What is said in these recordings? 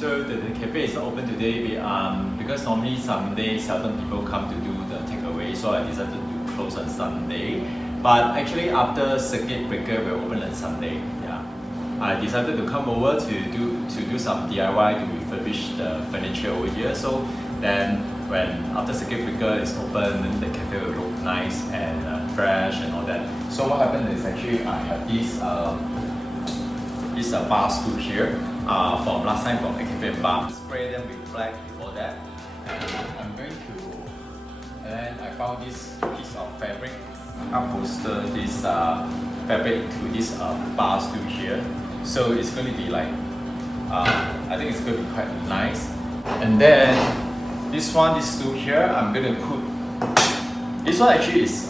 So the cafe is not open today because normally Sunday seldom people come to do the takeaway, so I decided to close on Sunday. But actually after circuit breaker we're open on Sunday. Yeah, I decided to come over to do some DIY to refurbish the furniture over here. So then when after circuit breaker is open, then the cafe will look nice and fresh and all that. So what happened is actually I have this bar stool here from last time from the cafe bar. Spray them with black before that, and I'm going to. And then I found this piece of fabric. Upholster this fabric to this bar stool here. So it's going to be like I think it's going to be quite nice. And then this stool here, I'm going to put. This one actually is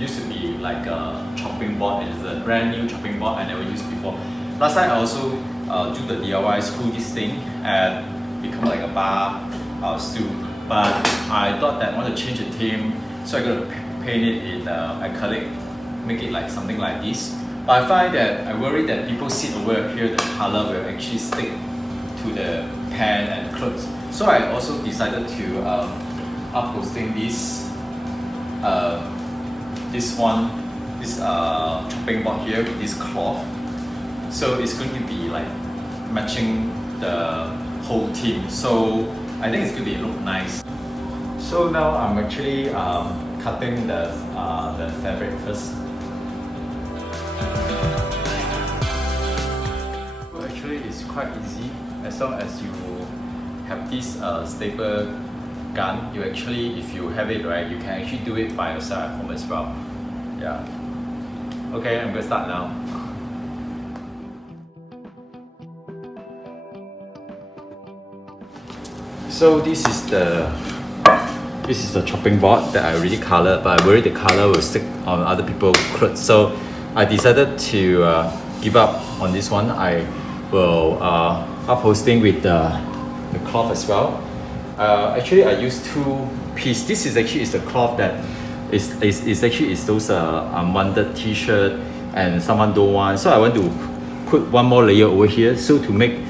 used to be like a chopping board. It's a brand new chopping board I never used before. Last time I also do the DIY, screw this thing and become like a bar stool. But I thought that I want to change the theme, so I got to paint it in acrylic, make it like something like this. But I find that I worry that people sit over here, the color will actually stick to the pan and clothes. So I also decided to upholstering this chopping board here with this cloth. So it's going to be like matching the whole theme. So I think it's going to look nice. So now I'm actually cutting the fabric first. So actually it's quite easy as long as you have this staple gun. You actually, if you have it right, you can actually do it by yourself at home as well. Yeah. Okay, I'm going to start now. So this is the chopping board that I already colored, but I worry the color will stick on other people's clothes. So I decided to give up on this one. I will upholstering with the cloth as well. Actually, I used two pieces. This is actually the cloth that is those unwanted t-shirt and someone don't want. So I want to put one more layer over here. So to make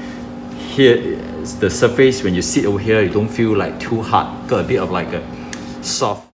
here the surface when you sit over here, you don't feel like too hard. Got a bit of like a soft